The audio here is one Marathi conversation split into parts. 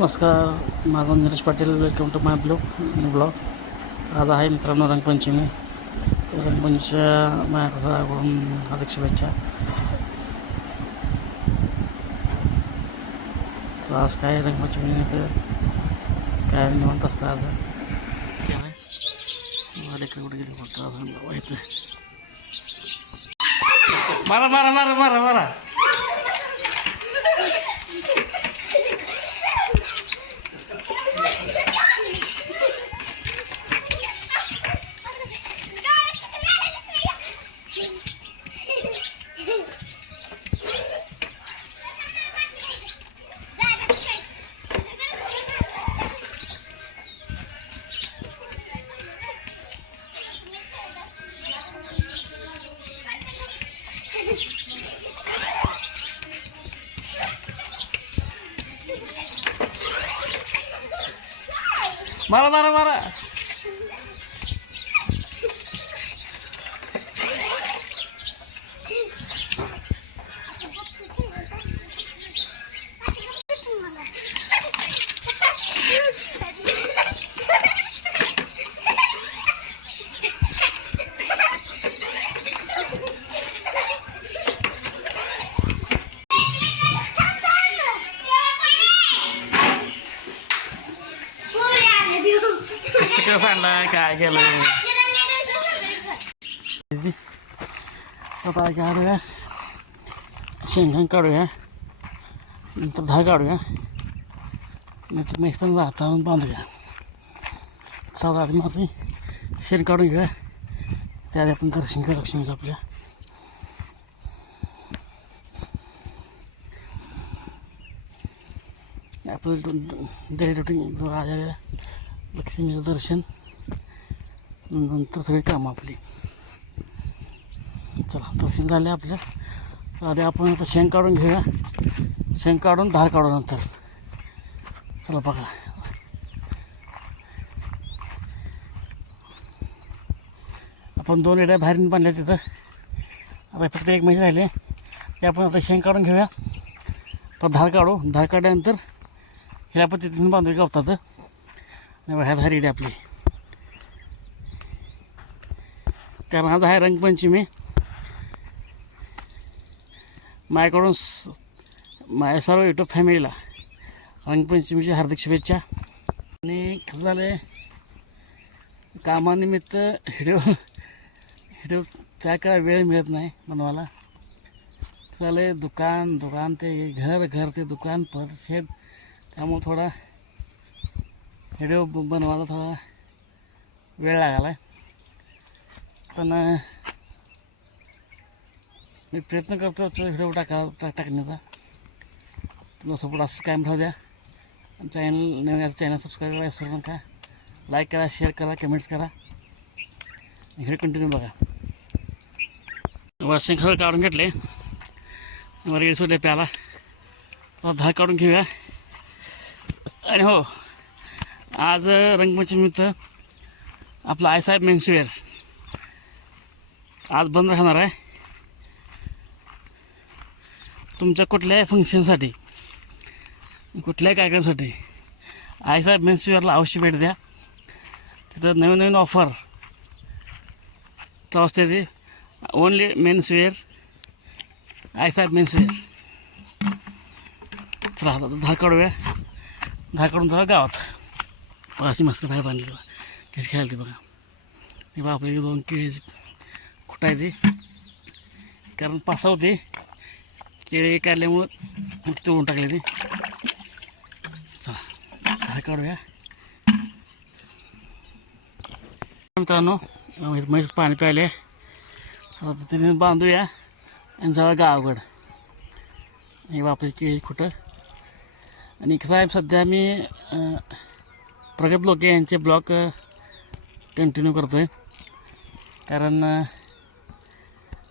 नमस्कार माझा Nilesh Patil welcome to my blog blog आज आहे मित्रांनो रंगपंचमी. रंगपंचमीच्या माझ्याकडून हार्दिक शुभेच्छा. तर आज काय रंगपंचमी तर काय निवांत असतं आज? मला नाही. मारा मारा मारा मारा मारा. ಮಾರ ಮಾರ ಮಾರ. कसं कसं काय केलं आता काढूया शेंगण काढूया नंतर धार काढूया नंतर मेस पण हातावरून बांधूया साधा आधी माझं शेण काढून घेऊया त्याआधी आपण दर्शन घेऊ लक्ष्मीचं आपल्या आपलं डेली राजा लक्ष्मीचं दर्शन. नंतर सगळी कामं आपली. चला दर्शन झाले आपल्या. तर आधी आपण आता शेंग काढून घेऊया. शेंग काढून धार काढू नंतर. चला बघा. आपण दोन एड्या बाहेरून बांधल्या तिथं. आता फक्त एक महिने राहिले. ते आपण आता शेंग काढून घेऊया. तर धार काढू. धार काढल्यानंतर ह्या तिथून बांधू गावतात. ह्या धार आपली. कारण आज आहे रंगपंचमी. माझ्याकडून स- माझ्या सर्व युट्यूब फॅमिलीला रंगपंचमीची हार्दिक शुभेच्छा. आणि कसं झालं आहे कामानिमित्त व्हिडिओ व्हिडिओ त्या काय वेळ मिळत नाही बनवायला. कसं झालं आहे दुकान दुकान ते घर घर ते दुकान परत शेत. त्यामुळं थोडा व्हिडिओ बनवायला थोडा वेळ लागला आहे पण मी प्रयत्न करतो तो व्हिडिओ टाका टाकण्याचा. तुला सपोर्ट असं कायम ठेवू द्या. चॅनल नवीन चॅनल सबस्क्राईब करा विसरू नका. लाईक करा शेअर करा कमेंट्स करा. हे कंटिन्यू बघा. वॉशिंग खरं काढून घेतले. वर सोडले प्याला. दहा काढून घेऊया. आणि हो आज रंगपंचमीत आपलं आयसाहेब मेन्सवेअर आज बंद राहणार आहे. तुमच्या कुठल्याही फंक्शनसाठी कुठल्याही कार्यक्रमासाठी आयसाहेब मेन्सवेअरला अवश्य भेट द्या. तिथं नवीन नवीन ऑफर असते ती. ओनली मेन्सवेअर आयसाहेब मेन्सवेअर राहतात आता धाकडून जाऊ गावात. पाशी मस्त बाहेर बांधली बघा कशी खेळायला ते बघा. हे बघा आपल्या दोन केळी कुठं आहे ती कारण पासा होते केळी काढल्यामुळं तोडून टाकले ते. चला काय काढूया. मित्रांनो म्हैस पाणी प्यायले. आता तिने बांधूया आणि जाऊया गावाकडं. हे वापस केळी कुठं? आणि कसं आहे सध्या मी प्रगत लोके यांचे ब्लॉग कंटिन्यू करतो आहे कारण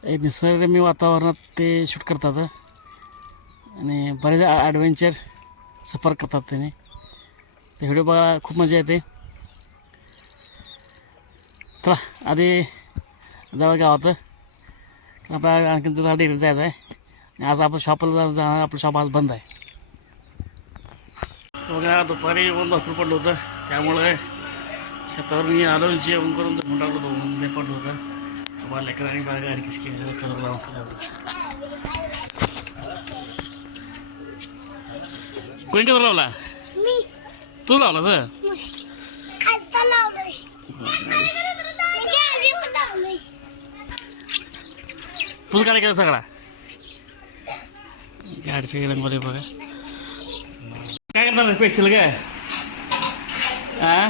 एक निसर्गरम्य वातावरणात ते शूट करतात आणि बरेच ॲडव्हेंचर सफर करतात त्याने. ते व्हिडिओ बघा खूप मजा येते. चला आधी जवळ गावात. आपल्याला आणखीन तुला डेअरीत जायचं आहे. आणि आज आपण शॉपला जाणार आपलं शॉप आज बंद आहे. बघा दुपारी ऊन भरपूर पडलं होतं. त्यामुळे शेतावर मी आलो जेवण करून झोपून टाकलो दोन पडलं होतं. मला लेकरांनी बघा गाडी कशी केली कलर लावून ठेवला. कोणी कलर लावला? तू लावला सर तुझं गाडी केला सगळा. गाडीचे रंगवले बघा. काय करणार स्पेशल काय? हा?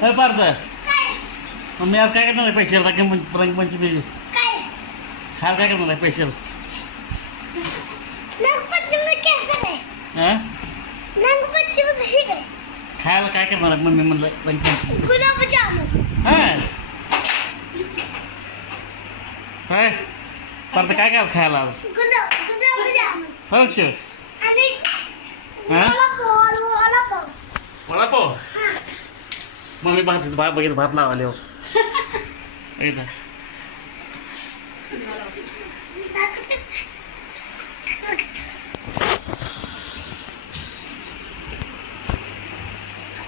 काय पार्थ. मग मी आज काय करणार आहे स्पेशल रंगपंच रंगपंचमी. काय? खायला काय करणार आहे रंगपंचमी रंगपंचमी काय? खायला काय करणार आहे मम्मी म्हणलं? रंगपंचमी. हा? काय पार्थ काय काय खायला आज? फरक आणि हा? वडापाव मम्मी भात भात बघितलं भात लावाले हो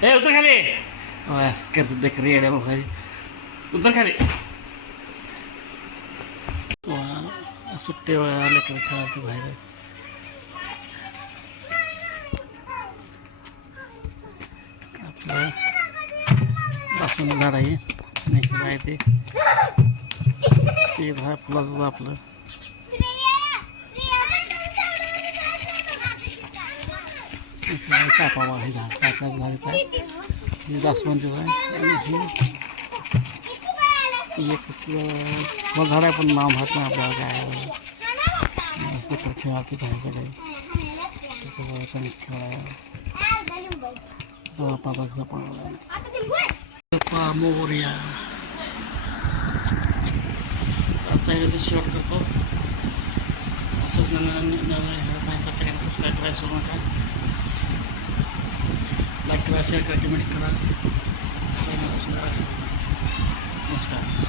ए उतर खाली. करतो देख रे येड्या बाबा उतर खाली. सुट्टे आले का खेळायचं बाहेर. आपलं झाड आहे आणि आहे ते ते झाड फुलाचं आपलं. इकडं आहे झाड. चाफ्याचं झाड आहे हे जास्वंदीचं आहे. आणि हे एक आपलं झाड आहे पण नाव माहीत नाही आपल्याला काय आहे. खेळ आहे जायचं काही त्याचं वय पण खेळायला पापाचा पण पप्पा मोर्या आजचा व्हिडिओ शेअर करतो असंच नवीन नवीन माझ्या चॅनल सबस्क्राईब करायला विसरू नका लाईक करा शेअर करा कमेंट्स करा चॅनल नमस्कार